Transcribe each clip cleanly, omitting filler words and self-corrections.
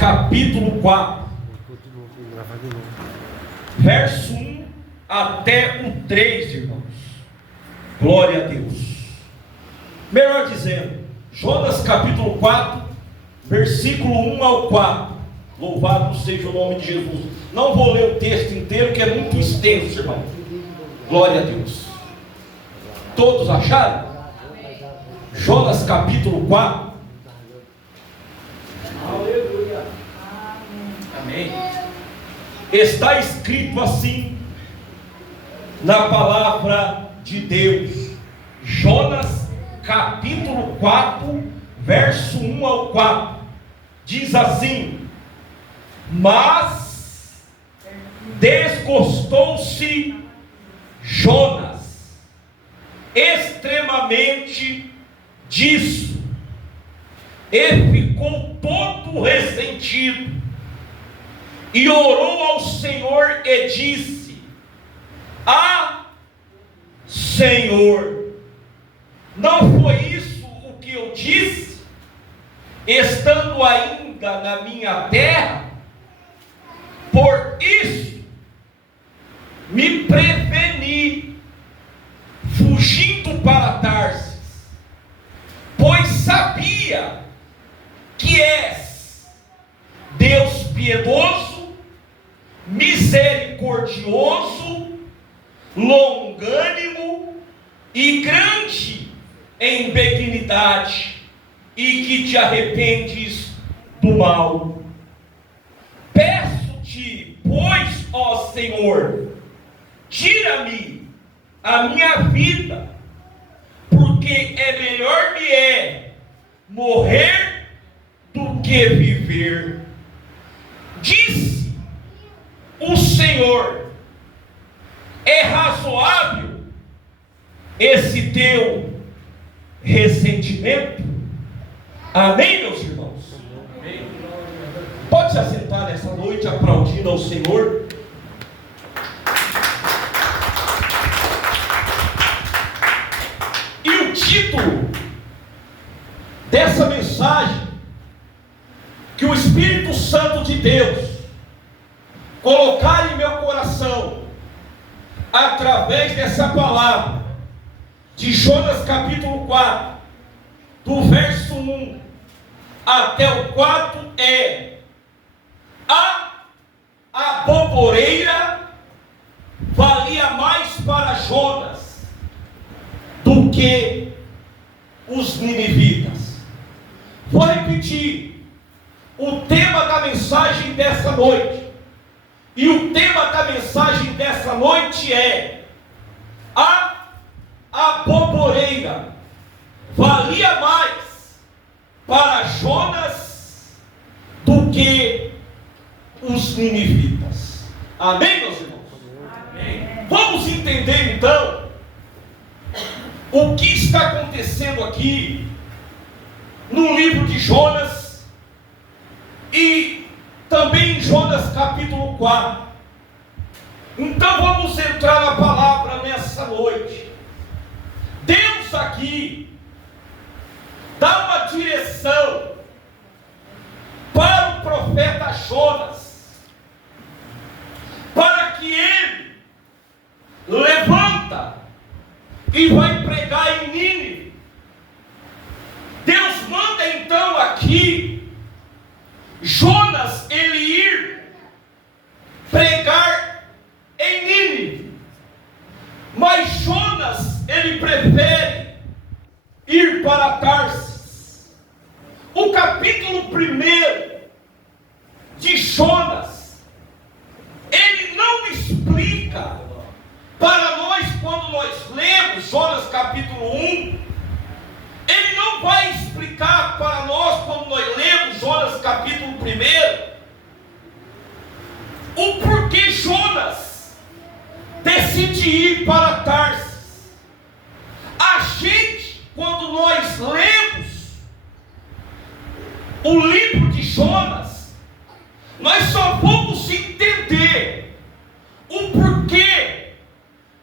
capítulo 4, verso 1 até o 3, irmãos. Glória a Deus. Melhor dizendo, Jonas capítulo 4, versículo 1 ao 4. Louvado seja o nome de Jesus. Não vou ler o texto inteiro, que é muito extenso, irmão. Glória a Deus. Todos acharam? Jonas capítulo 4. Aleluia. Amém. Está escrito assim na palavra de Deus. Jonas capítulo 4, verso 1 ao 4. Diz assim: mas desgostou-se Jonas extremamente disso, e ficou todo ressentido, e orou ao Senhor e disse: ah, Senhor, não foi isso o que eu disse, estando ainda na minha terra? Por isso me preveni, fugindo para Tarsis, pois sabia que és Deus piedoso, misericordioso, longânimo e grande em benignidade, e que te arrependes do mal. Peço-te, pois, ó Senhor, tira-me a minha vida, porque melhor me é morrer do que viver. Disse o Senhor: é razoável esse teu ressentimento? Amém, meus irmãos? Amém. Pode se assentar nessa noite aplaudindo ao Senhor. E o título dessa mensagem que o Espírito Santo de Deus colocar em meu coração através dessa palavra de Jonas capítulo 4, do verso 1 até o 4 é: a aboboreira valia mais para Jonas do que os ninivitas. Vou repetir o tema da mensagem dessa noite. E o tema da mensagem dessa noite é: a aboboreira valia mais para Jonas do que os ninivitas. Amém, meus irmãos? Amém. Vamos entender então o que está acontecendo aqui no livro de Jonas e também em Jonas capítulo 4. Então vamos entrar na palavra nessa noite. Deus aqui dá uma direção para o profeta Jonas, para que ele levanta e vai pregar em Nínive. Deus manda então aqui Jonas ele ir pregar em Nínive, mas Jonas ele prefere ir para Tarsis. O capítulo 1 de Jonas, ele não explica para nós, quando nós lemos Jonas capítulo 1, ele não vai explicar para nós, quando nós lemos Jonas capítulo 1, o porquê Jonas decide ir para Tarsis. A gente, quando nós lemos o livro de Jonas, nós só vamos entender o porquê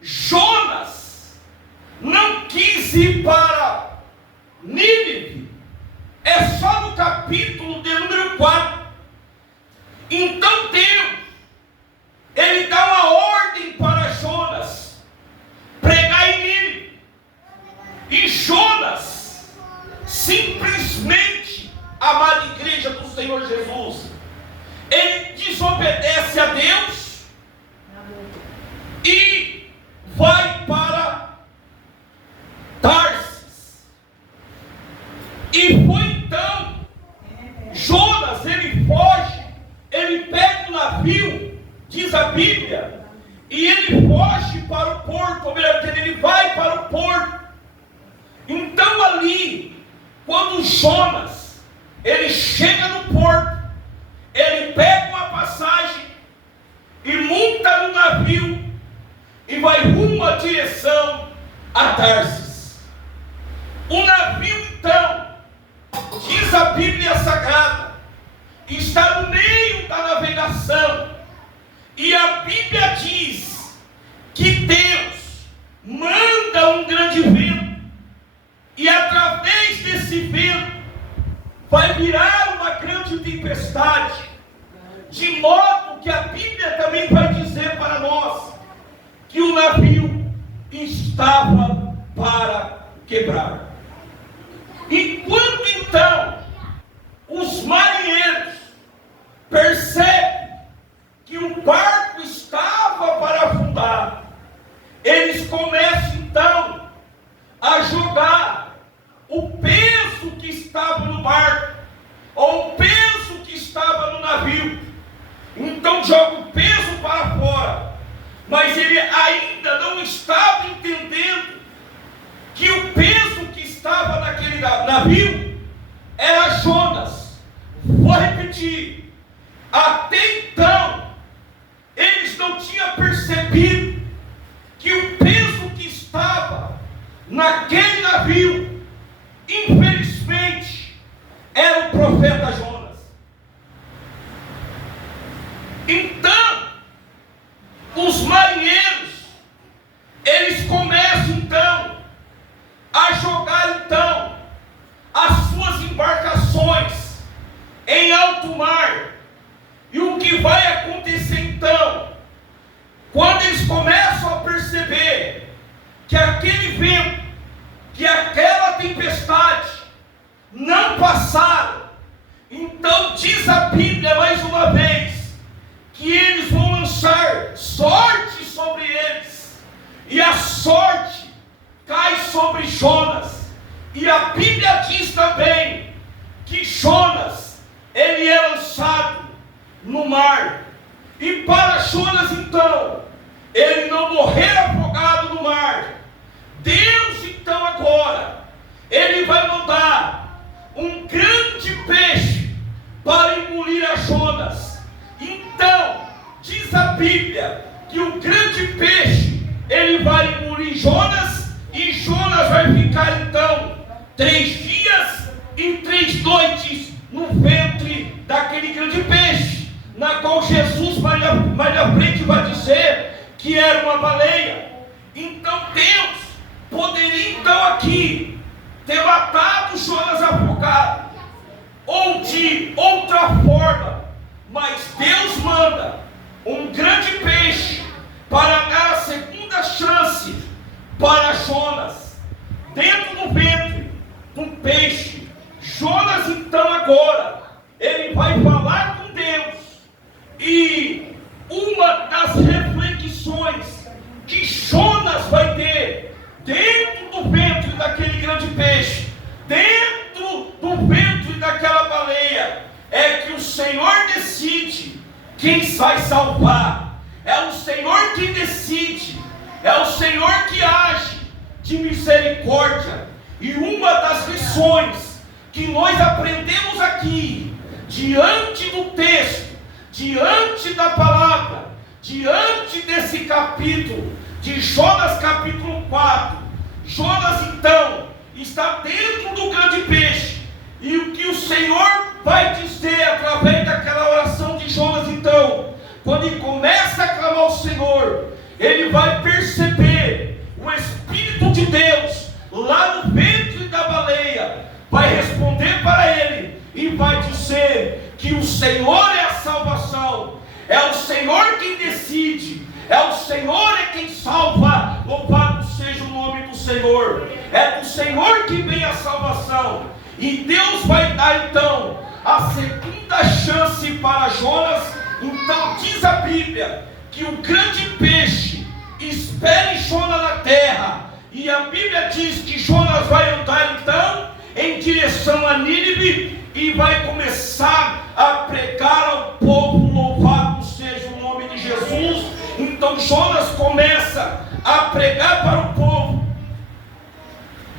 Jonas não quis ir para Nínive. É só no capítulo de número 4 Senhor Jesus, ele desobedece a Deus e vai para Tarsis. E foi então, Jonas, ele foge, ele pega o navio, diz a Bíblia, e ele foge para o porto, ou melhor, ele vai para o porto. Então ali, quando Jonas, ele chega no porto, ele pega uma passagem e monta no navio e vai rumo à direção a Tarsis. O navio então, diz a Bíblia Sagrada, está no meio da navegação, e a Bíblia diz que Deus manda um grande vento, e através desse vento vai virar uma grande tempestade, de modo que a Bíblia também vai dizer para nós que o navio estava para quebrar. E quando então os marinheiros percebem que o barco estava para afundar, eles começam então a jogar o peso que estava no barco, ou o peso que estava no navio. Então joga o peso para fora, mas ele ainda não estava entendendo que o peso que estava naquele navio era Jonas. Vou repetir, até então eles não tinham percebido que o peso que estava naquele navio, infelizmente, era o profeta Jonas. Então, os marinheiros, eles começam então a jogar então as suas embarcações em alto mar. E o que vai acontecer então, quando eles começam a perceber que aquele vento, que aquela tempestade não passaram, então diz a Bíblia mais uma vez que eles vão lançar sorte sobre eles, e a sorte cai sobre Jonas. E a Bíblia diz também que Jonas, ele é lançado no mar. E para Jonas então, ele não morrer afogado no mar, Deus então agora, ele vai mandar um grande peixe para engolir a Jonas. Então, diz a Bíblia que o grande peixe, ele vai engolir Jonas, e Jonas vai ficar então 3 dias e 3 noites no ventre daquele grande peixe, na qual Jesus mais na frente vai dizer que era uma baleia. Então Deus poderia então aqui ter matado Jonas afogado, ou de outra forma, mas Deus manda um grande peixe para dar a segunda chance para Jonas. Dentro do ventre do peixe, Jonas então agora, ele vai falar com Deus, e uma das reflexões que Jonas vai ter dentro do ventre daquele grande peixe, dentro do ventre daquela baleia, é que o Senhor decide quem vai salvar. É o Senhor que decide, é o Senhor que age de misericórdia. E uma das lições que nós aprendemos aqui, diante do texto, diante da palavra, diante desse capítulo de Jonas capítulo 4, Jonas então está dentro do grande peixe, e o que o Senhor vai dizer através daquela oração de Jonas então, quando ele começa a clamar ao Senhor, ele vai perceber o Espírito de Deus lá no ventre da baleia, vai responder para ele e vai dizer que o Senhor é a salvação, é o Senhor quem decide, é o Senhor é quem salva. Louvado seja o nome do Senhor. É do Senhor que vem a salvação, e Deus vai dar então a segunda chance para Jonas. Então diz a Bíblia que o grande peixe espera Jonas na terra, e a Bíblia diz que Jonas vai andar então em direção a Nínive e vai começar a pregar ao povo. Louvado seja o nome de Jesus. Então Jonas começa a pregar para o povo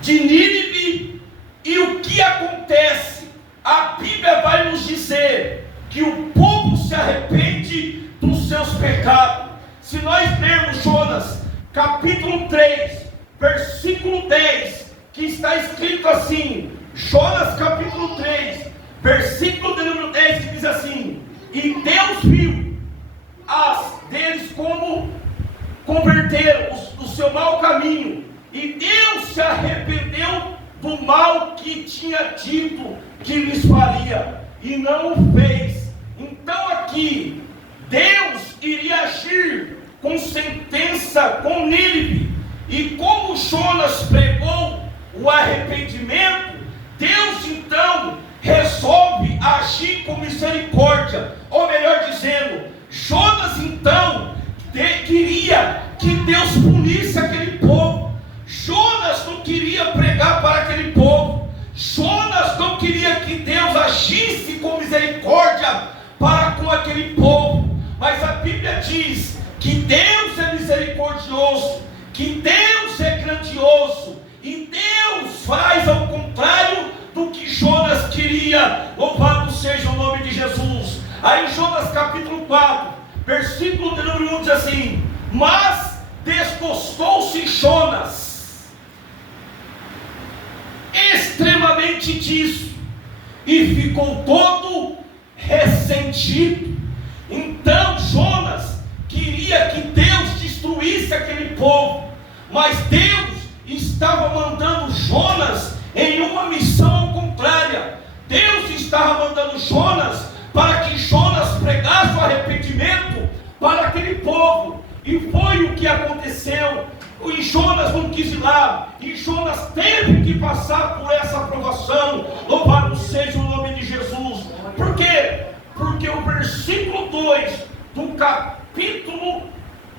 de Nínive, e o que acontece? A Bíblia vai nos dizer que o povo se arrepende dos seus pecados. Se nós lermos Jonas capítulo 3, versículo 10, que está escrito assim, Jonas capítulo 3, versículo número 10, que diz assim: e Deus viu as deles como converteram do seu mau caminho, e Deus se arrependeu do mal que tinha dito que lhes faria, e não o fez. Então aqui Deus iria agir com sentença com Nínive, e como Jonas pregou o arrependimento, Deus então resolve agir com misericórdia. Ou melhor dizendo, Jonas então queria que Deus punisse aquele povo. Jonas não queria pregar para aquele povo. Jonas não queria que Deus agisse com misericórdia para com aquele povo. Mas a Bíblia diz que Deus é misericordioso, que Deus é grandioso, e Deus faz ao contrário do que Jonas queria. Louvado seja o nome de Jesus. Aí Jonas capítulo 4, versículo número 1 diz assim: mas desgostou-se Jonas extremamente disso, e ficou todo ressentido. Então Jonas queria que Deus destruísse aquele povo, mas Deus estava mandando Jonas em uma missão contrária. Deus estava mandando Jonas para que Jonas pregasse o arrependimento para aquele povo, e foi o que aconteceu. E Jonas não quis ir lá, e Jonas teve que passar por essa aprovação. Louvado seja o nome de Jesus. Por quê? Porque o versículo 2 do capítulo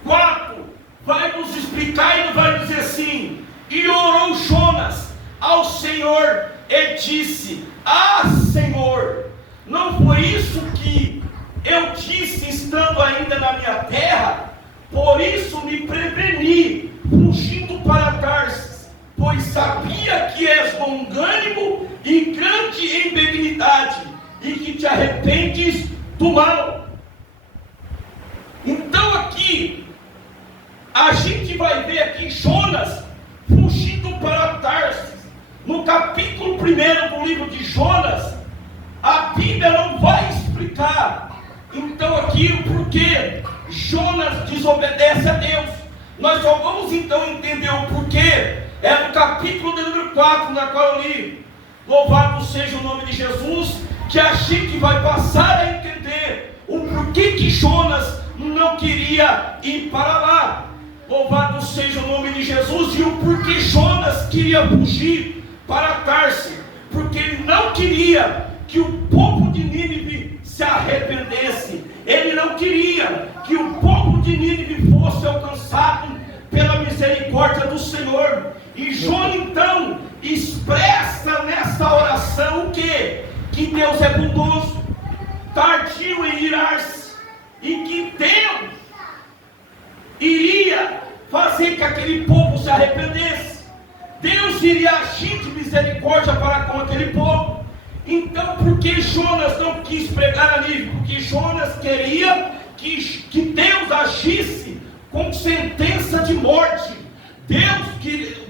4 vai nos explicar e vai dizer assim: e orou Jonas ao Senhor e disse: ah, Senhor, não foi isso que eu disse estando ainda na minha terra? Por isso me preveni, fugindo para Tarsis, pois sabia que és longânimo e grande em benignidade, e que te arrependes do mal. Então aqui a gente vai ver aqui Jonas fugindo para Tarsis. No capítulo 1 do livro de Jonas, a Bíblia não vai explicar então aqui o porquê Jonas desobedece a Deus. Nós só vamos então entender o porquê é no capítulo número 4, na qual eu li. Louvado seja o nome de Jesus, que a gente vai passar a entender o porquê que Jonas não queria ir para lá. Louvado seja o nome de Jesus. E o porquê Jonas queria fugir para Tarsis, porque ele não queria que o povo de Nínive se arrependesse. Ele não queria que o povo de Nínive fosse alcançado pela misericórdia do Senhor. E Jonas então expressa nessa oração o quê? Que Deus é bondoso, tardio em irar-se, e que Deus iria fazer que aquele povo se arrependesse. Deus iria agir de misericórdia para com aquele povo. Então, por que Jonas não quis pregar a Nínive? Porque Jonas queria que Deus agisse com sentença de morte.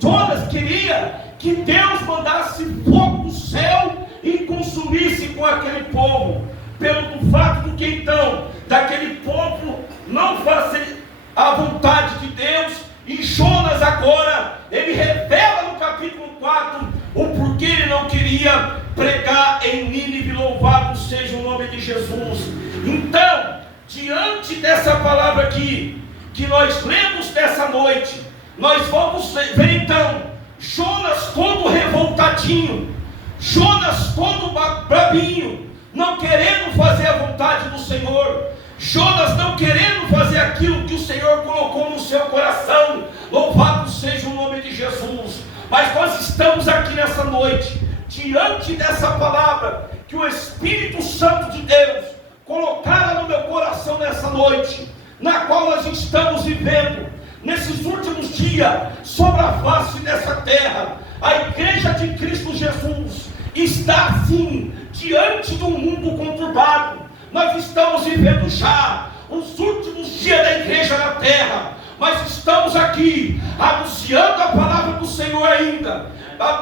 Jonas queria que Deus mandasse fogo do céu e consumisse com aquele povo. Pelo fato de que então, daquele povo não fazer a vontade de Deus. E Jonas agora, ele revela no capítulo 4 o porquê ele não queria pregar em Nínive. Louvado seja o nome de Jesus. Então, diante dessa palavra aqui, que nós lemos nessa noite, nós vamos ver então, Jonas todo revoltadinho, Jonas todo brabinho, não querendo fazer a vontade do Senhor, Jonas não querendo fazer aquilo que o Senhor colocou no seu coração. Louvado seja o nome de Jesus. Mas nós estamos aqui nessa noite, diante dessa palavra que o Espírito Santo de Deus colocara no meu coração nessa noite, na qual nós estamos vivendo nesses últimos dias sobre a face dessa terra. A igreja de Cristo Jesus está assim diante de um mundo conturbado. Nós estamos vivendo já os últimos dias da igreja na terra, mas estamos aqui anunciando a palavra do Senhor ainda,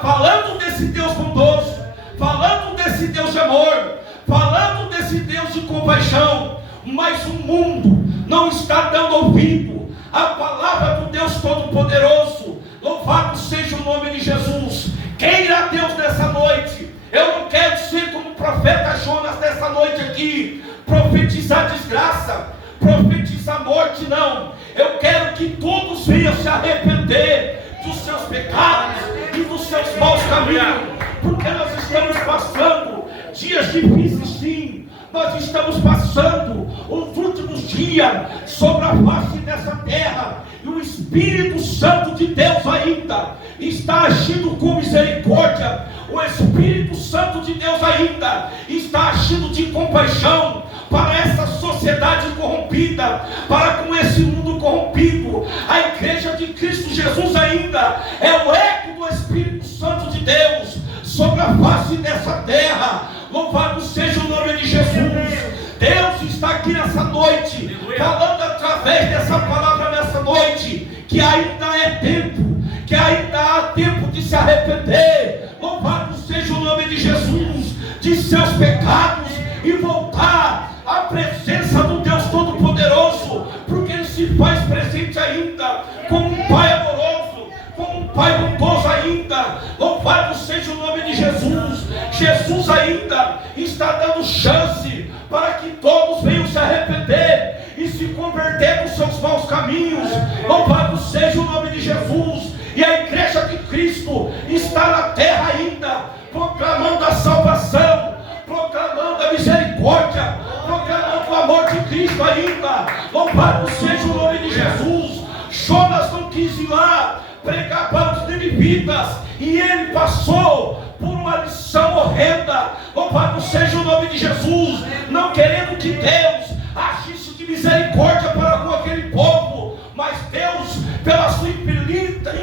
falando desse Deus bondoso, falando desse Deus de amor, falando desse Deus de compaixão. Mas o mundo não está dando ouvido à palavra do Deus Todo-Poderoso. Louvado seja o nome de Jesus. Queira Deus nessa noite. Eu não quero ser como o profeta Jonas nessa noite aqui, profetizar desgraça, profetizar morte, não. Eu quero que todos venham se arrepender dos seus pecados e dos seus maus caminhos, porque nós estamos passando dias difíceis, sim. Nós estamos passando os últimos dias sobre a face dessa terra, e o Espírito Santo de Deus ainda está agindo com misericórdia. O Espírito Santo de Deus ainda está agindo de compaixão para essa sociedade corrompida, para com esse mundo corrompido. A igreja de Cristo Jesus ainda é o eco do Espírito Santo de Deus sobre a face dessa terra. Louvado seja o nome de Jesus. Deus está aqui nessa noite, falando através dessa palavra nessa noite, que ainda é tempo, que ainda há tempo de se arrepender. Louvado seja o nome de Jesus, de seus pecados, e voltar à presença do Deus Todo-Poderoso, porque Ele se faz presente ainda como um Pai amoroso, como um Pai bondoso ainda. Louvado seja o nome de Jesus. Jesus ainda está dando chance para que todos venham se arrepender e se converter dos seus maus caminhos. Louvado seja o nome de Jesus. E a igreja de Cristo está na terra ainda, proclamando a salvação, proclamando a misericórdia, proclamando o amor de Cristo ainda. Louvado seja o nome de Jesus. Jonas não quis ir lá pregar para os ninivitas, e ele passou por uma lição horrenda. Louvado seja o nome de Jesus, não querendo que Deus agisse de misericórdia para com aquele povo, mas Deus, pela sua infinita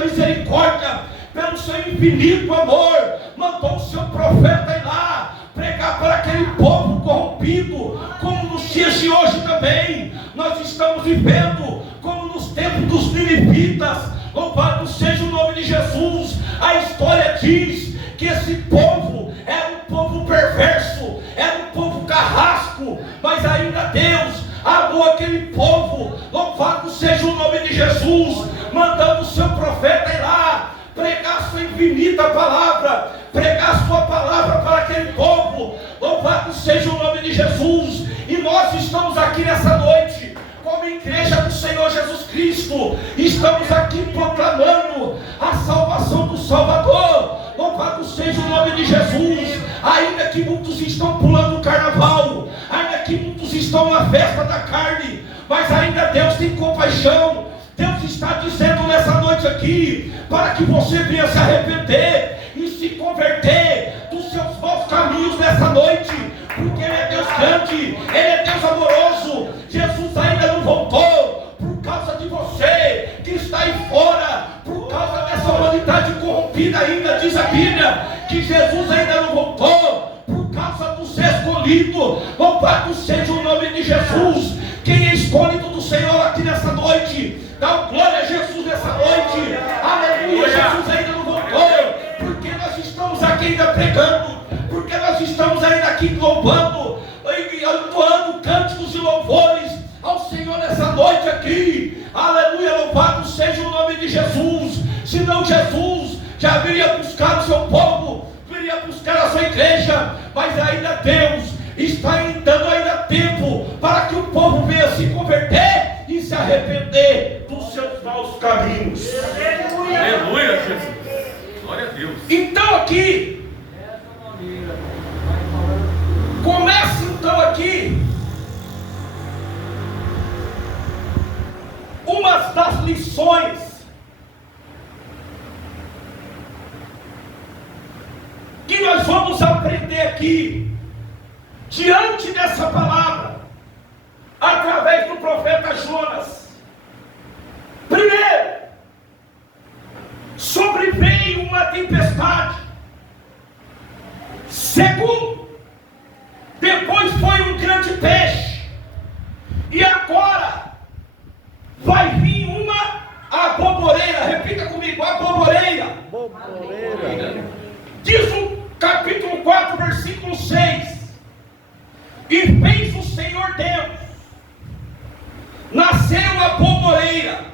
misericórdia, pelo seu infinito amor, mandou o seu profeta ir lá pregar para aquele povo corrompido, como nos dias de hoje também. Nós estamos vivendo como nos tempos dos ninivitas. Louvado seja o nome de Jesus. A história diz que esse povo era um povo perverso, era um povo carrasco, mas ainda Deus amou aquele povo. Louvado seja o nome de Jesus, mandando o seu profeta ir lá pregar a sua infinita palavra, pregar a sua palavra para aquele povo. Louvado seja o nome de Jesus. E nós estamos aqui nessa noite como igreja do Senhor Jesus Cristo, estamos aqui proclamando a salvação do Salvador. Louvado seja o nome de Jesus. Ainda que muitos estão pulando o carnaval, ainda que muitos estão na festa da carne, mas ainda Deus tem compaixão. Deus está dizendo nessa noite aqui, para que você venha se arrepender e se converter dos seus maus caminhos nessa noite, porque Ele é Deus grande, Ele é Deus amoroso. Jesus ainda não voltou por causa de você que está aí fora, por causa dessa humanidade corrompida ainda. Diz a Bíblia que Jesus ainda não voltou por causa dos escolhidos. Louvado seja o nome de Jesus. Quem é escolhido do Senhor aqui nessa noite, dá glória a Jesus nessa noite. Aleluia. Jesus ainda não voltou, porque nós estamos aqui ainda pregando, porque nós estamos ainda aqui louvando, entoando cânticos e louvores ao Senhor nessa noite aqui. Aleluia. Louvado seja o nome de Jesus. Senão Jesus já viria buscar o seu povo, viria buscar a sua igreja, mas ainda Deus está dando ainda tempo para que o povo venha se converter e se arrepender dos seus maus caminhos. Aleluia, Jesus. Glória a Deus. Então aqui Começa então aqui uma das lições que nós vamos aprender aqui, diante dessa palavra, através do profeta Jonas. Primeiro, sobreveio uma tempestade. Segundo, depois foi um grande peixe. E agora vai vir uma aboboreira. Repita comigo, aboboreira. Aboboreira. Diz o capítulo 4, versículo 6. E fez o Senhor Deus nascer uma aboboreira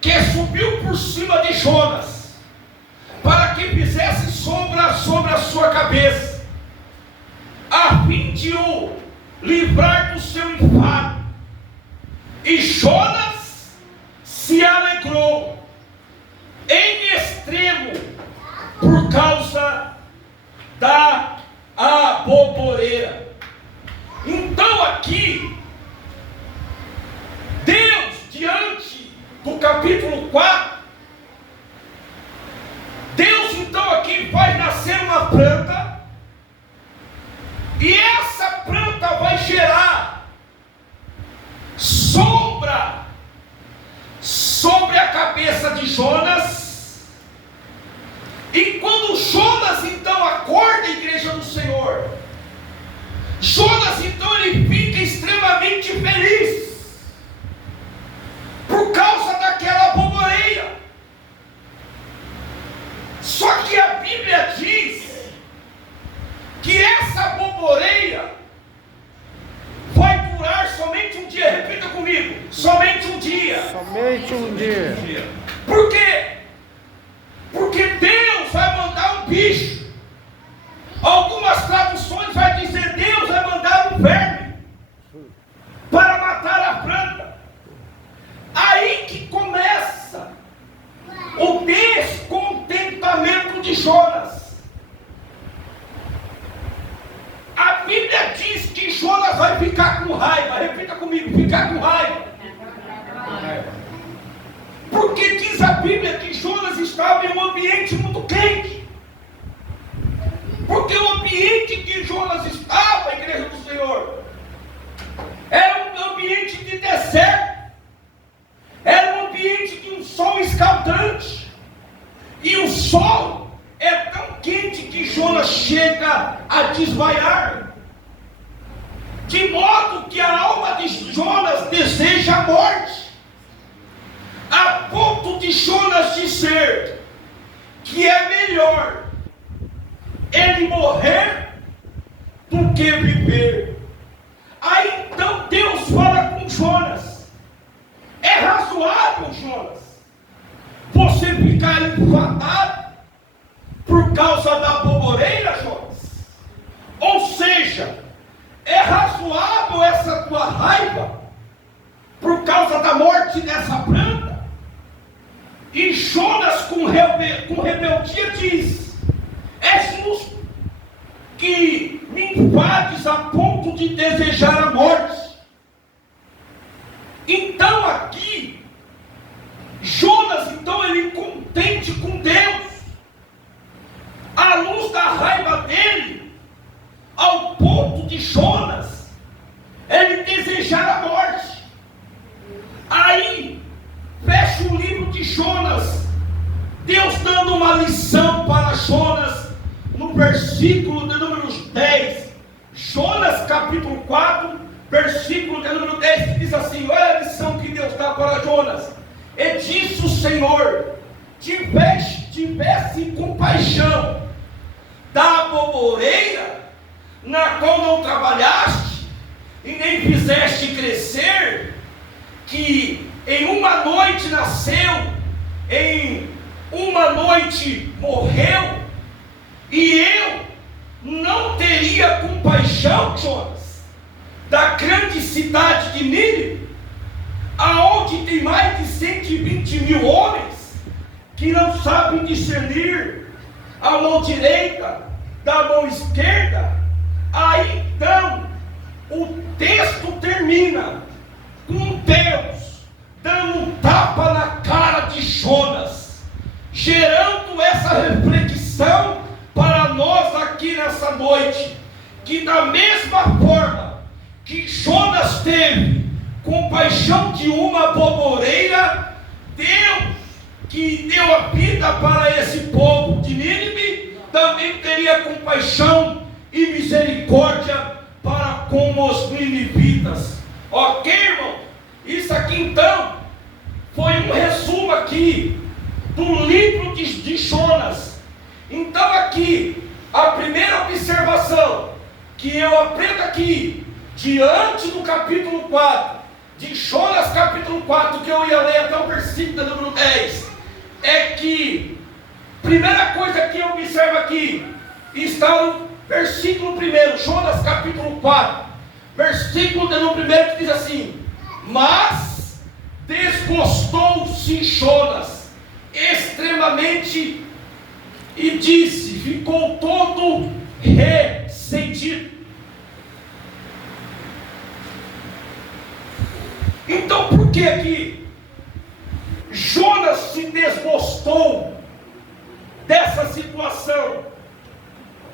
que subiu por cima de Jonas, para que fizesse sombra sobre a sua cabeça, a fim de o livrar do seu enfado. E Jonas se alegrou em extremo por causa da aboboreira. Então aqui, Deus, diante do capítulo 4, Deus então aqui faz nascer uma planta, e essa planta vai gerar sombra sobre a cabeça de Jonas. E quando Jonas então acorda, igreja do Senhor, Jonas então ele fica extremamente feliz por causa daquela aboboreira. Só que a Bíblia diz que essa aboboreira vai durar somente um dia. Repita comigo, somente um dia. Somente um dia. Por quê? Porque Deus vai mandar um bicho. Algumas traduções vai dizer Deus vai mandar um verme para matar a planta. Aí que começa o descontentamento de Jonas. A Bíblia diz que Jonas vai ficar com raiva. Repita comigo, ficar com raiva. Porque diz a Bíblia que Jonas estava em um ambiente muito quente. Porque o ambiente que Jonas estava, a igreja do Senhor, era um ambiente de deserto, era um ambiente de um sol escaldante, e o sol é tão quente que Jonas chega a desmaiar, de modo que a alma de Jonas deseja a morte, a ponto de Jonas dizer que é melhor ele morrer do que viver. Aí então Deus fala com Jonas: é razoável, Jonas, você ficar enfadado por causa da aboboreira, Jonas? Ou seja, é razoável essa tua raiva por causa da morte dessa planta? E Jonas com rebeldia diz: és justo que me invades a ponto de desejar a morte. Então aqui, Jonas, então ele contente com Deus, à luz da raiva dele, ao ponto de Jonas ele desejar a morte. Aí, fecha o livro de Jonas, Deus dando uma lição para Jonas, no versículo de número 10, Jonas capítulo 4, versículo de número 10, que diz assim: olha a lição que Deus dá para Jonas. E disse o Senhor: tivesse compaixão da aboboreira, na qual não trabalhaste, e nem fizeste crescer, que em uma noite nasceu, em uma noite morreu, e eu não teria compaixão, Jonas, da grande cidade de Nínive, aonde tem mais de 120 mil homens, que não sabem discernir a mão direita da mão esquerda, Aí então, o texto termina com Deus dando um tapa na cara de Jonas, gerando essa reflexão para nós aqui nessa noite, que da mesma forma que Jonas teve compaixão de uma boboreira, Deus que deu a vida para esse povo de Nínive, também teria compaixão e misericórdia para com os ninivitas. Ok, irmão? Isso aqui então foi um resumo aqui do livro de Jonas. Então aqui, a primeira observação que eu aprendo aqui, diante do capítulo 4, de Jonas capítulo 4, que eu ia ler até o versículo número 10, é que, primeira coisa que eu observo aqui, está no versículo 1, Jonas capítulo 4, versículo número 1, que diz assim: mas desgostou-se Jonas extremamente e disse, ficou todo ressentido. Então por que que Jonas se desgostou dessa situação?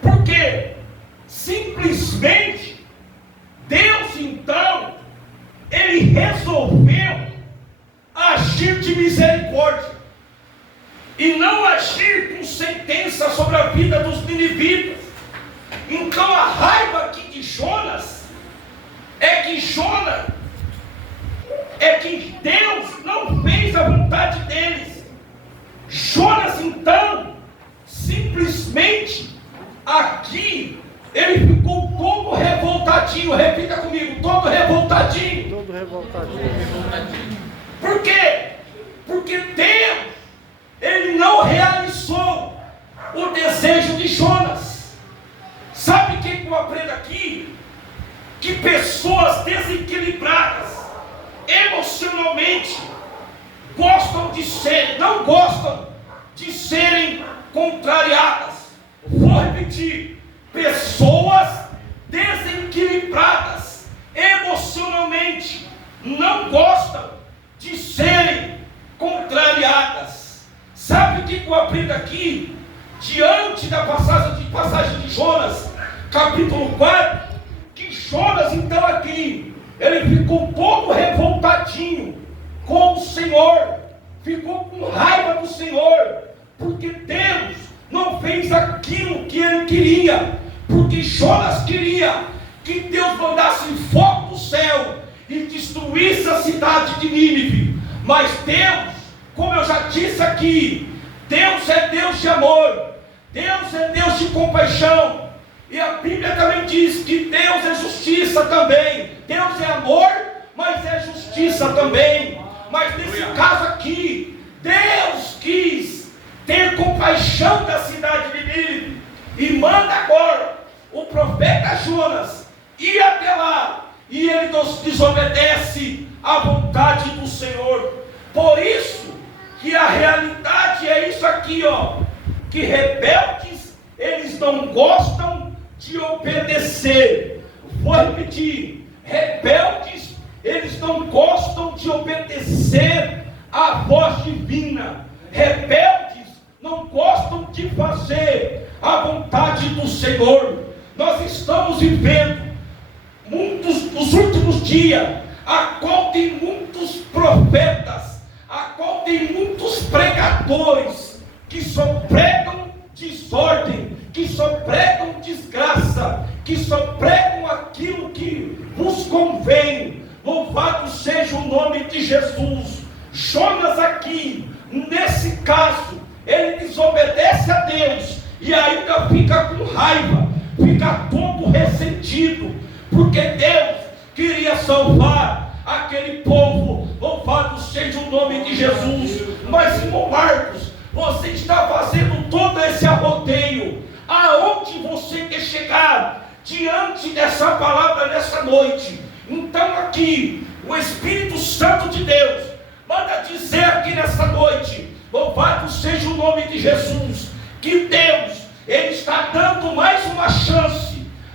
Porque simplesmente Deus então, Ele resolveu agir de misericórdia e não agir com sentença sobre a vida dos ninivitas. Então a raiva aqui de Jonas é que Deus não fez a vontade deles. Jonas então simplesmente aqui ele ficou todo revoltadinho. Repita comigo, todo revoltadinho. Todo revoltadinho. Por quê? Porque Deus, Ele não realizou o desejo de Jonas. Sabe o que eu aprendo aqui? Que pessoas desequilibradas emocionalmente não gostam de serem contrariadas. Vou repetir: pessoas desequilibradas emocionalmente não gostam de serem contrariadas. Sabe o que eu aprendo aqui? Diante da passagem de Jonas, capítulo 4, que Jonas então aqui, ele ficou todo revoltadinho com o Senhor, ficou com raiva do Senhor, porque Deus não fez aquilo que ele queria, porque Jonas queria que Deus mandasse fogo do céu e destruísse a cidade de Nínive. Mas Deus, como eu já disse aqui, Deus é Deus de amor, Deus é Deus de compaixão, e a Bíblia também diz que Deus é justiça também. Deus é amor, mas é justiça também. Mas nesse caso aqui, Deus quis ter compaixão da cidade de Nínive e manda agora o profeta Jonas ir até lá, e ele desobedece à vontade do Senhor. Por isso que a realidade é isso aqui, ó, que rebeldes, eles não gostam de obedecer. Vou repetir: rebeldes, eles não gostam de obedecer à voz divina. Rebeldes não gostam de fazer a vontade do Senhor. Nós estamos vivendo nos últimos dias, a qual tem muitos profetas, a qual tem muitos pregadores, que só pregam desordem, que só pregam desgraça, que só pregam aquilo que vos convém. Louvado seja o nome de Jesus. Jonas aqui, nesse caso, ele desobedece a Deus e ainda fica com raiva, fica todo ressentido, porque Deus queria salvar aquele povo. Louvado seja o nome de Jesus. Mas, irmão Marcos, você está fazendo todo esse arrodeio. Aonde você quer chegar diante dessa palavra nessa noite? Então aqui, o Espírito Santo de Deus manda dizer aqui nessa noite, louvado seja o nome de Jesus, que Deus, Ele está dando mais uma chance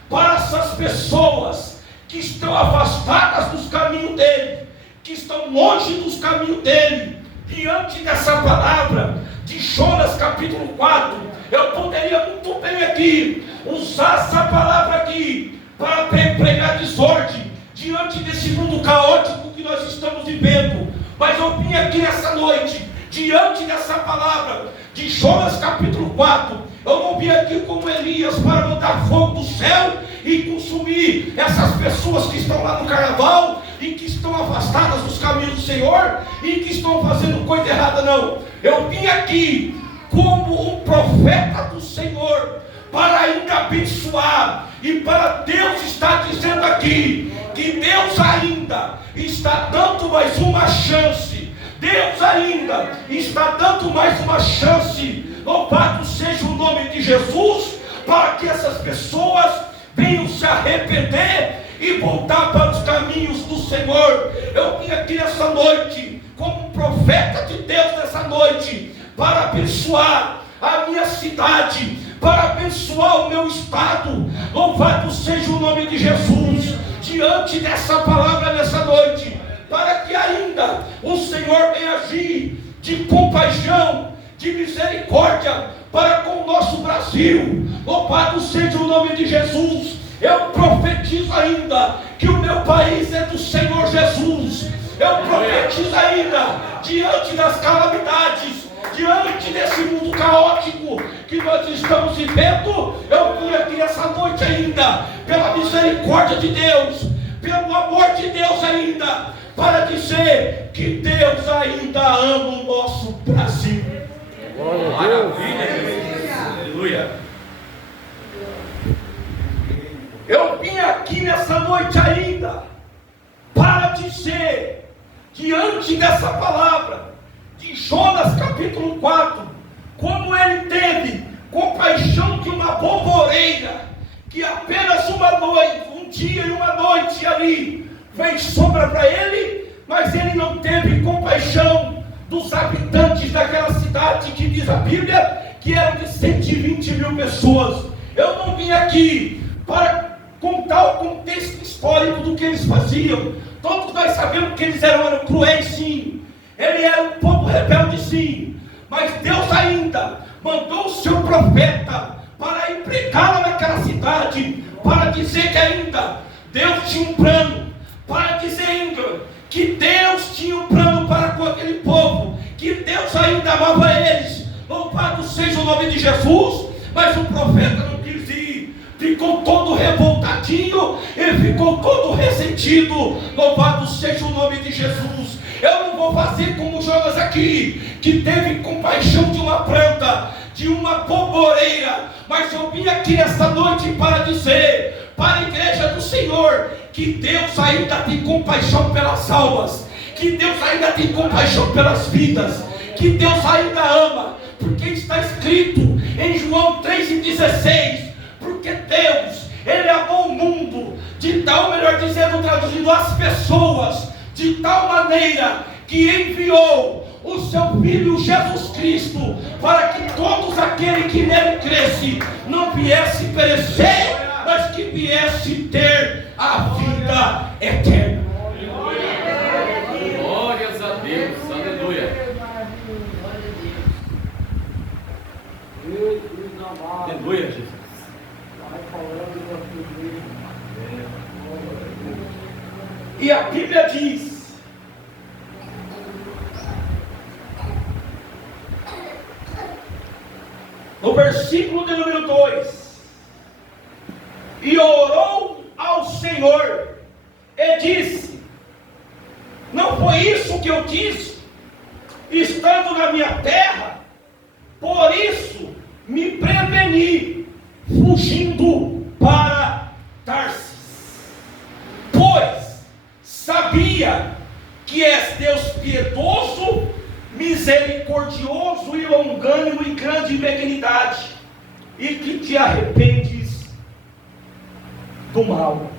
para essas pessoas que estão afastadas dos caminhos dele, que estão longe dos caminhos dele. Diante dessa palavra de Jonas capítulo 4, eu poderia muito bem aqui usar essa palavra aqui para pregar desordem diante desse mundo caótico que nós estamos vivendo. Mas eu vim aqui nessa noite, diante dessa palavra de Jonas capítulo 4, eu não vim aqui como Elias para mandar fogo do céu e consumir essas pessoas que estão lá no carnaval e que estão afastadas dos caminhos do Senhor e que estão fazendo coisa errada, não. Eu vim aqui como um profeta do Senhor para ainda abençoar, e para Deus está dizendo aqui que Deus ainda está dando mais uma chance. Deus ainda está dando mais uma chance. Louvado seja o nome de Jesus, para que essas pessoas venham se arrepender e voltar para os caminhos do Senhor. Eu vim aqui nessa noite como um profeta de Deus nessa noite para abençoar a minha cidade, para abençoar o meu estado. Louvado seja o nome de Jesus. Diante dessa palavra nessa noite, para que ainda o Senhor venha agir de compaixão, de misericórdia para com o nosso Brasil. Louvado seja o nome de Jesus. Eu profetizo ainda que o meu país é do Senhor Jesus. Eu profetizo ainda, diante das calamidades, diante desse mundo caótico que nós estamos vivendo, eu vim aqui nessa noite ainda, pela misericórdia de Deus, pelo amor de Deus ainda, para dizer que Deus ainda ama o nosso Brasil. Aleluia. Eu vim aqui nessa noite ainda para dizer, diante dessa palavra de Jonas capítulo 4, como ele teve compaixão de uma bomboreira, que apenas uma noite, um dia e uma noite ali, fez sombra para ele, mas ele não teve compaixão dos habitantes daquela cidade que diz a Bíblia que eram de 120 mil pessoas. Eu não vim aqui para contar o contexto histórico do que eles faziam. Todos nós sabemos que eles eram cruéis, sim. Ele era um povo rebelde, sim. Mas Deus ainda mandou o seu profeta para ir pregá-la naquela cidade, para dizer que ainda Deus tinha um plano, para dizer ainda que Deus tinha um plano para com aquele povo, que Deus ainda amava eles. Louvado seja o nome de Jesus. Mas o profeta não quis ir, ficou todo revoltadinho e ficou todo ressentido. Louvado seja o nome de Jesus. Eu não vou fazer como Jonas aqui, que teve compaixão de uma planta, de uma bomboreira, mas eu vim aqui esta noite para dizer para a igreja do Senhor que Deus ainda tem compaixão pelas almas, que Deus ainda tem compaixão pelas vidas, que Deus ainda ama, porque está escrito em João 3,16, porque Deus, Ele amou o mundo de tal, melhor dizendo, traduzindo, as pessoas, de tal maneira que enviou o seu Filho Jesus Cristo, para que todos aqueles que nele crescem não viesse perecer, mas que viesse ter a vida eterna. Glórias a Deus, aleluia. Aleluia, Jesus. E a Bíblia diz, no versículo de número 2, e orou ao Senhor e disse: não foi isso que eu disse, estando na minha terra? Por isso me preveni, fugindo para Tarsis, pois sabia que és Deus piedoso, misericordioso e longânimo e grande em benignidade, e que te arrependes do mal.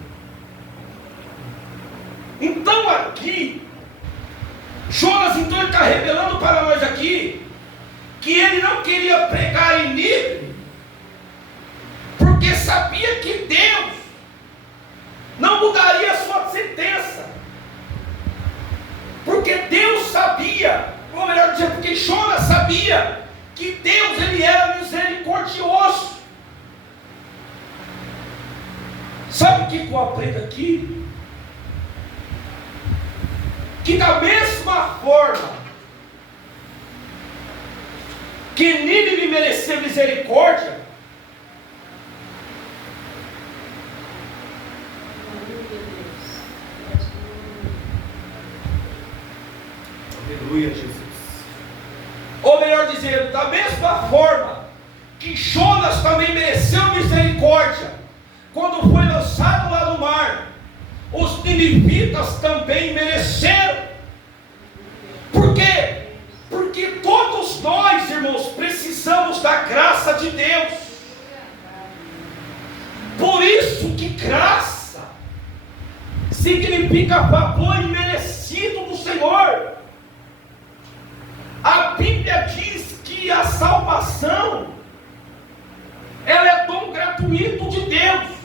Então aqui, Jonas então está revelando para nós aqui, que ele não queria pregar em Nínive, porque sabia que Deus não mudaria a sua sentença, porque Deus sabia, ou melhor dizer, porque Jonas sabia que Deus, ele era misericordioso. Sabe o que eu aprendo aqui? Que da mesma forma que Nínive merecia misericórdia, Aleluia, Jesus. ou melhor dizendo, da mesma forma que Jonas também mereceu misericórdia, quando foi lançado lá no mar, os ninivitas também mereceram. Por quê? Porque todos nós, irmãos, precisamos da graça de Deus. Por isso que graça significa favor imerecido do Senhor. A Bíblia diz que a salvação, ela é dom gratuito de Deus.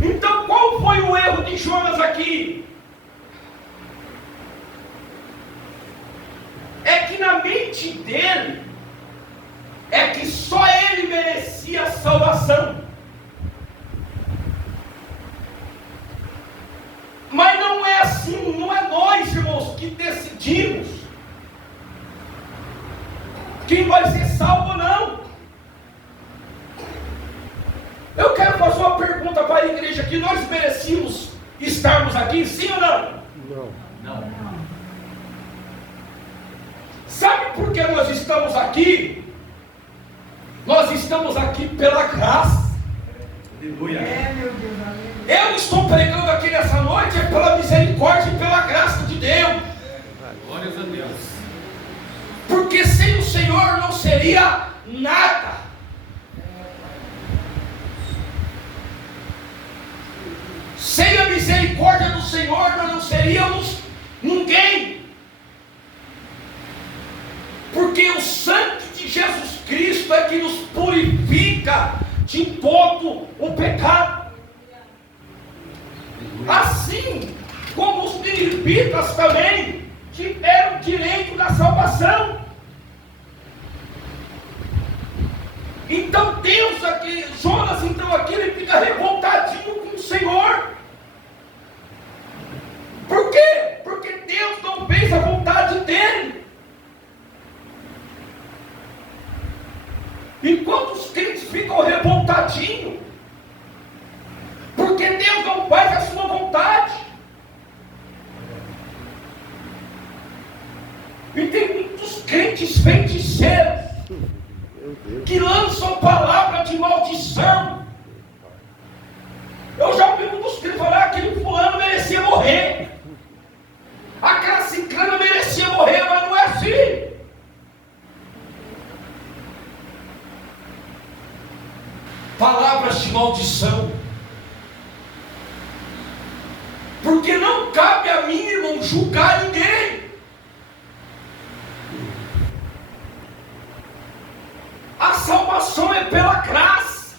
Então qual foi o erro de Jonas aqui? É que na mente dele, é que só ele merecia a salvação. Mas não é assim, não é nós, irmãos, que decidimos quem vai ser salvo, não. Eu quero fazer uma pergunta para a igreja aqui: nós merecíamos estarmos aqui, sim ou não? Não. Sabe por que nós estamos aqui? Nós estamos aqui pela graça. Aleluia. Meu Deus, aleluia. Eu estou pregando aqui nessa noite pela misericórdia e pela graça de Deus. Glórias a Deus. Porque sem o Senhor não seria nada. Sem a misericórdia do Senhor nós não seríamos ninguém. Porque o sangue de Jesus Cristo é que nos purifica de todo o pecado. Assim como os ninivitas também tiveram direito da salvação. Então Deus aqui, Jonas então aqui, ele fica revoltadinho com o Senhor. Por quê? Porque Deus não fez a vontade dele. Enquanto os crentes ficam revoltadinhos, porque Deus não faz a sua vontade. E tem muitos crentes feiticeiros que lançam palavra de maldição. Eu já ouvi muitos crentes falar: aquele fulano merecia morrer, aquela ciclana merecia morrer, mas não é assim. Palavras de maldição, porque não cabe a mim, irmão, julgar ninguém. A salvação é pela graça,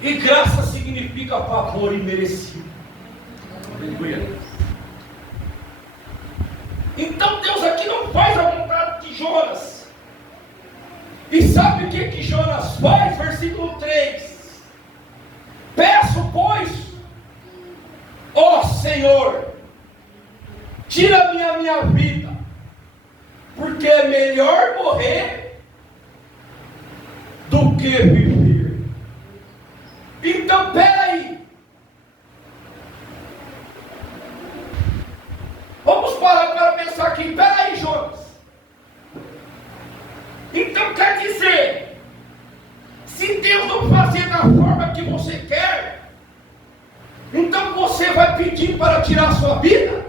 e graça significa favor imerecido. Aleluia. Então Deus aqui não faz a vontade de Jonas. E sabe o que Jonas faz? Versículo 3: peço, pois, ó Senhor, tira-me a minha vida, porque é melhor morrer do que viver. Então, peraí, vamos parar para pensar aqui. Peraí, Jonas. Então quer dizer, se Deus não fazer da forma que você quer, então você vai pedir para tirar a sua vida?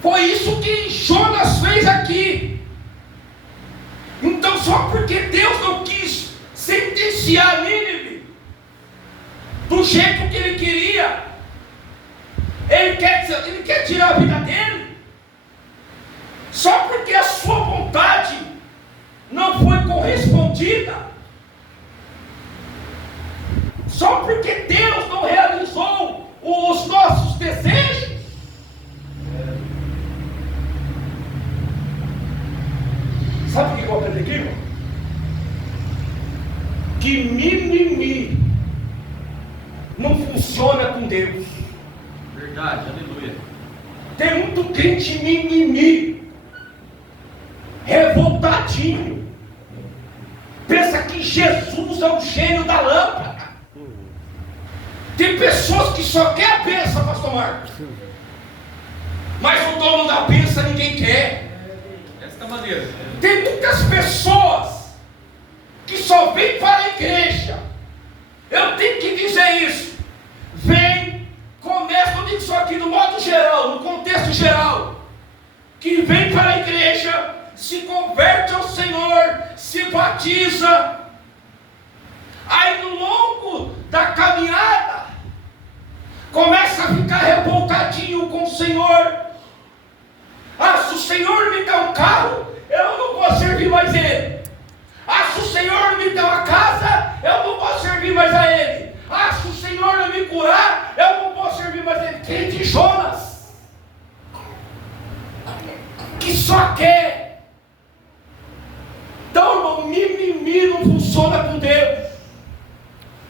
Foi isso que Jonas fez aqui. Então só porque Deus não quis sentenciar Nínive do jeito que ele queria, ele quer tirar a vida dele? Só porque a sua vontade não foi correspondida, só porque Deus não realizou os nossos desejos. Sabe o que eu aprendi aqui, irmão? Que mimimi não funciona com Deus. Verdade, aleluia. Tem muito crente mimimi, revoltadinho, pensa que Jesus é o gênio da lâmpada. Tem pessoas que só querem a bênção, pastor Marcos, mas o dono da bênção ninguém quer. Desta maneira. Tem muitas pessoas que só vêm para a igreja. Eu tenho que dizer isso. Vem, começa, eu digo isso aqui no modo geral, no contexto geral, que vem para a igreja, se converte ao Senhor, se batiza, aí no longo da caminhada começa a ficar revoltadinho com o Senhor. Ah, se o Senhor me dá um carro, eu não vou servir mais Ele. Ah, se o Senhor me dá uma casa, eu não vou servir mais a Ele. Ah, se o Senhor não me curar, eu não vou servir mais a Ele. Crente Jonas, que só quer. Então, irmão, mimimi não funciona com Deus.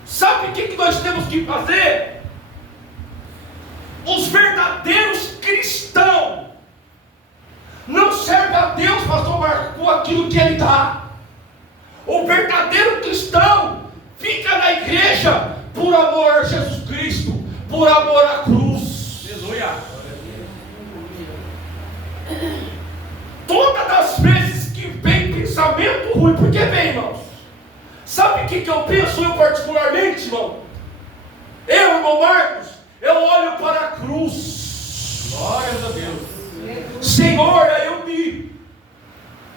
Sabe o que nós temos que fazer? Os verdadeiros cristãos não servem a Deus, pastor Marcos, com aquilo que Ele dá. O verdadeiro cristão fica na igreja por amor a Jesus Cristo, por amor à cruz. Aleluia. Todas as vezes que vem pensamento ruim, porque vem, irmãos, sabe o que eu penso eu particularmente, irmão? Eu, irmão Marcos, eu olho para a cruz. Glórias a Deus. Senhor, eu me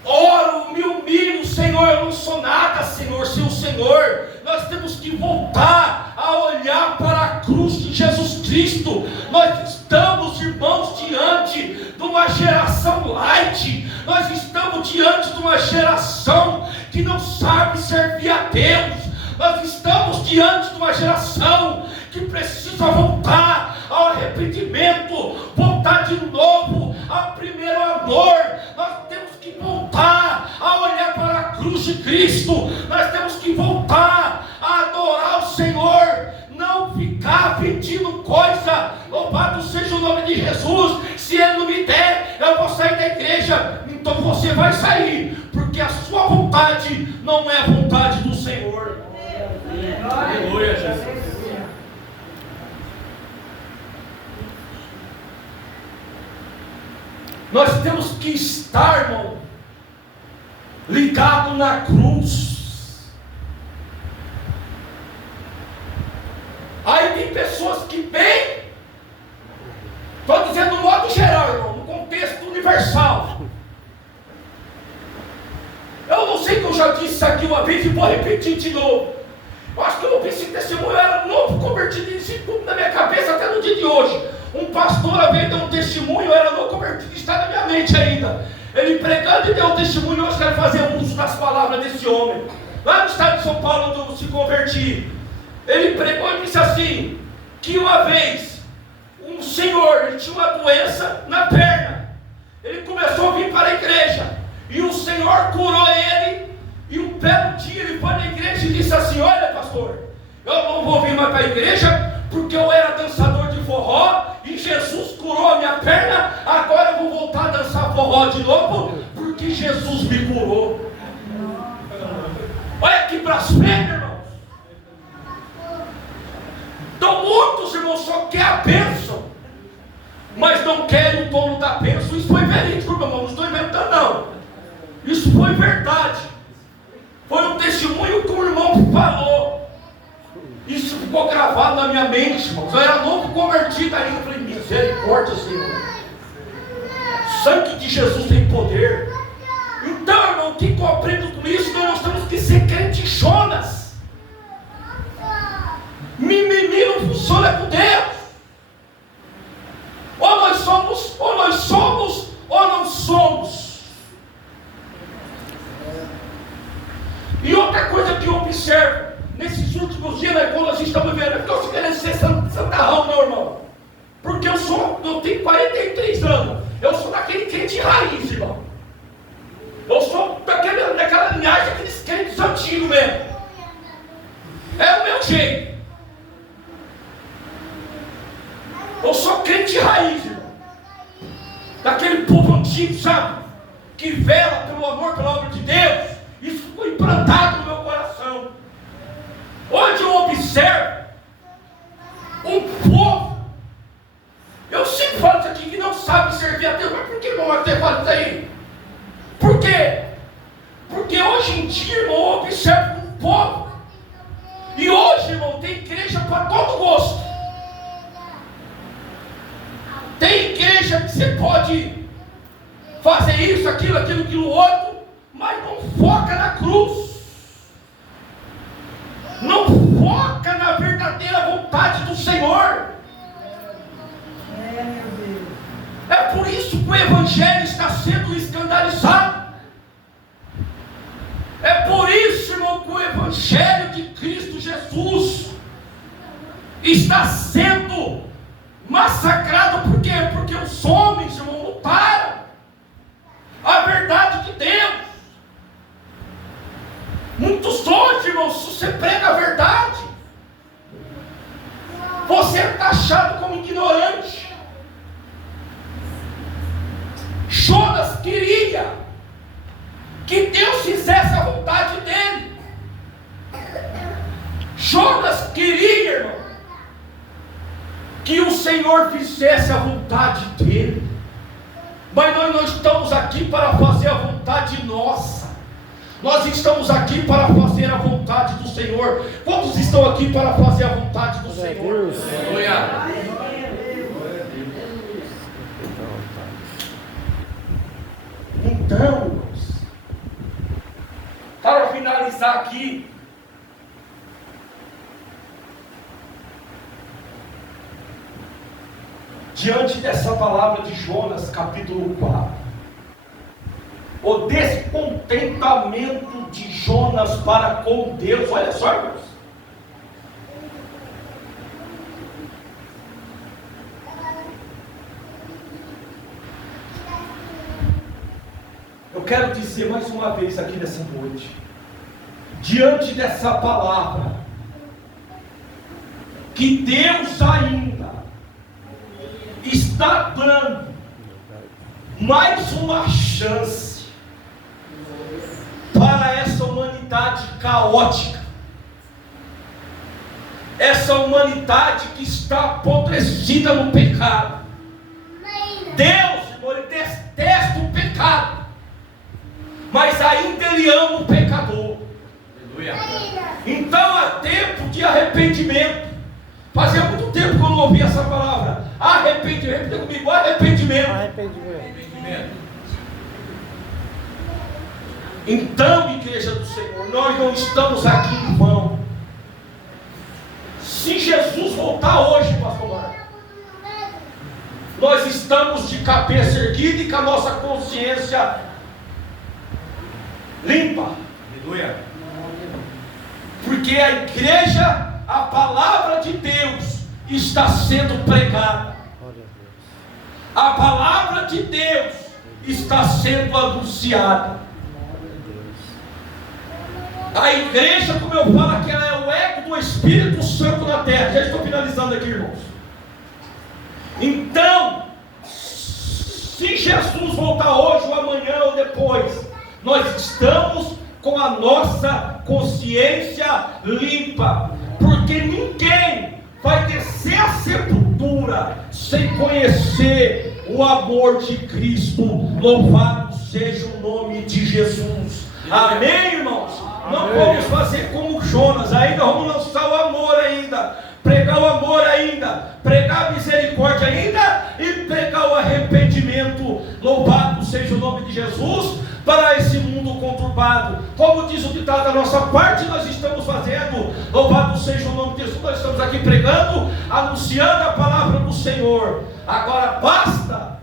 oro, me humilho, Senhor, eu não sou nada, Senhor, sem o Senhor. Nós temos que voltar a olhar para a cruz de Jesus Cristo. Nós estamos, irmãos, diante de uma geração light. Nós estamos diante de uma geração que não sabe servir a Deus. Nós estamos diante de uma geração que precisa voltar ao arrependimento, voltar de novo ao primeiro amor. Nós temos que voltar a olhar para a cruz de Cristo. Nós temos que voltar a adorar o Senhor, não ficar pedindo coisa. Louvado seja o nome de Jesus. Se Ele não me der, eu vou sair da igreja. Então você vai sair, porque a sua vontade não é a vontade do Senhor. Aleluia, Jesus. Nós temos que estar, irmão, ligado na cruz. Aí tem pessoas que vêm, estou dizendo no modo geral, irmão, no contexto universal. Eu não sei que eu já disse isso aqui uma vez e vou repetir de novo. Eu acho que eu ouvi esse testemunho, eu era novo convertido, e isso tudo na minha cabeça até no dia de hoje. Um pastor veio dar um testemunho, eu era novo convertido, está na minha mente ainda. Ele pregando e deu um testemunho, eu quero fazer uso das palavras desse homem. Lá no estado de São Paulo, eu se converti. Ele pregou e disse assim, que uma vez, um senhor, ele tinha uma doença na perna. Ele começou a vir para a igreja, e o Senhor curou ele. E um belo dia ele foi na igreja e disse assim, olha pastor, eu não vou vir mais para a igreja, porque eu era dançador de forró, e Jesus curou a minha perna, agora eu vou voltar a dançar forró de novo, porque Jesus me curou. Olha que blasfêmia, irmãos. Então muitos, irmãos, só querem a bênção, mas não querem o dono da bênção. Isso foi verídico, meu irmão, não estou inventando não. Isso foi verdade. Foi um testemunho que o irmão falou. Isso ficou gravado na minha mente, irmãos. Eu era novo convertido ainda. Eu falei, misericórdia, Senhor. O sangue de Jesus tem poder. Então, irmão, o que eu aprendo com isso? Nós temos que ser crente Jonas. Mimimi não funciona com Deus. Ou nós somos, ou não somos. dias, né, quando nós estamos vivendo, eu estou querendo ser santarrão, meu irmão. Porque eu tenho 43 anos. Eu sou daquele crente raiz, irmão. Eu sou daquela linhagem, daqueles crentes antigos mesmo. É o meu jeito. Eu sou crente raiz, irmão. Daquele povo antigo, sabe? Que vela pelo amor, pela obra de Deus. Isso foi implantado no meu coração. Onde eu observo um povo, eu sempre falo isso aqui, que não sabe servir a Deus. Mas por que, irmão, você fala isso aí? Por quê? Porque hoje em dia, irmão, eu observo um povo. E hoje, irmão, tem igreja para todo gosto. Tem igreja que você pode fazer isso, aquilo, outro, mas não foca na cruz. Não foca na verdadeira vontade do Senhor. É por isso que o Evangelho está sendo escandalizado. É por isso, irmão, que o Evangelho de Cristo Jesus está sendo massacrado. Por quê? Porque os homens, irmão, lutaram a verdade de Deus. Muitos hoje, irmão, se você prega a verdade, você é taxado como ignorante. Jonas queria que Deus fizesse a vontade dele. Jonas queria, irmão, que o Senhor fizesse a vontade dele. Mas nós não estamos aqui para fazer a vontade nossa. Nós estamos aqui para fazer a vontade do Senhor. Quantos estão aqui para fazer a vontade do Senhor? Então, irmãos, para finalizar aqui, diante dessa palavra de Jonas, capítulo 4, o descontentamento de Jonas para com Deus, olha só, irmãos. Eu quero dizer mais uma vez aqui nessa noite, diante dessa palavra, que Deus ainda está dando mais uma chance para essa humanidade caótica, essa humanidade que está apodrecida no pecado. Deus, irmão, Ele detesta o pecado, mas ainda Ele ama o pecador. Então há tempo de arrependimento. Fazia muito tempo que eu não ouvia essa palavra. Arrependimento. Repita comigo, arrependimento. Então, igreja do Senhor, nós não estamos aqui em vão. Se Jesus voltar hoje, pastor Marcos, nós estamos de cabeça erguida e com a nossa consciência limpa. Aleluia. Porque a igreja, a palavra de Deus está sendo pregada. A palavra de Deus está sendo anunciada. A igreja, como eu falo, que ela é o eco do Espírito Santo na terra. Já estou finalizando aqui, irmãos. Então, se Jesus voltar hoje ou amanhã ou depois, nós estamos com a nossa consciência limpa, porque ninguém vai descer a sepultura sem conhecer o amor de Cristo. Louvado seja o nome de Jesus. Amém, irmãos? Não vamos fazer como Jonas, ainda vamos lançar o amor ainda, pregar o amor ainda, pregar a misericórdia ainda e pregar o arrependimento. Louvado seja o nome de Jesus para esse mundo conturbado. Como diz o ditado, da nossa parte nós estamos fazendo. Louvado seja o nome de Jesus. Nós estamos aqui pregando, anunciando a palavra do Senhor. Agora basta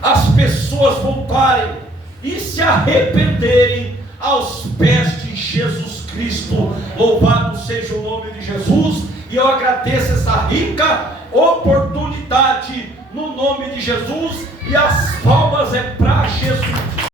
as pessoas voltarem e se arrependerem aos pés de Jesus Cristo. Louvado seja o nome de Jesus, e eu agradeço essa rica oportunidade no nome de Jesus, e as